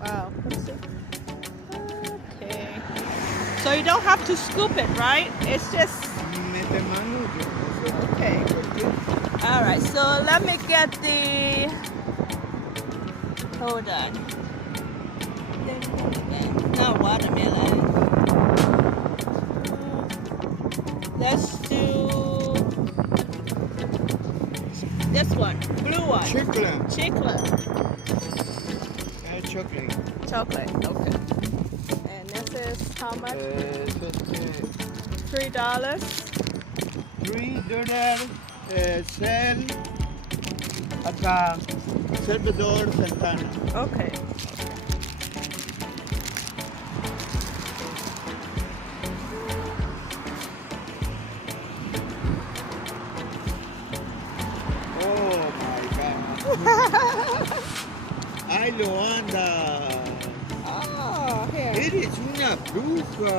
Wow. Let's see. Okay. So you don't have to scoop it, right? It's just. Mete mano, Okay. All right. So let me get the. Hold on. No watermelon. Let's do this one, blue one. Chocolate. Chocolate. Chocolate. Chocolate. Okay. And this is how much? $3. $3. Sell acá Salvador Santana. Okay. Oh my God. Ay, lo anda. Oh, here. Eres una bruja.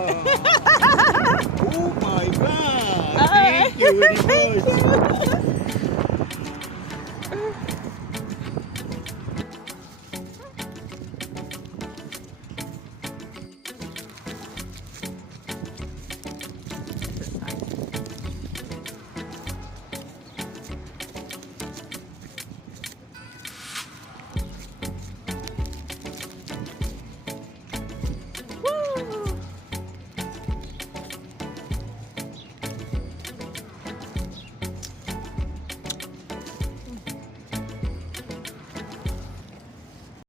Oh my God. All right. Thank you very Thank much. you.